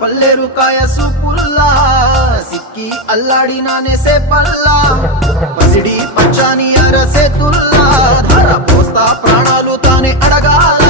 పల్లెరు కాయ సూపుల్లా సిక్కి అల్లాడినానే సేపల్లా పసిడి పచ్చాని అరసేతుల్లా ధర పోస్తా ప్రాణాలు తానే అడగాల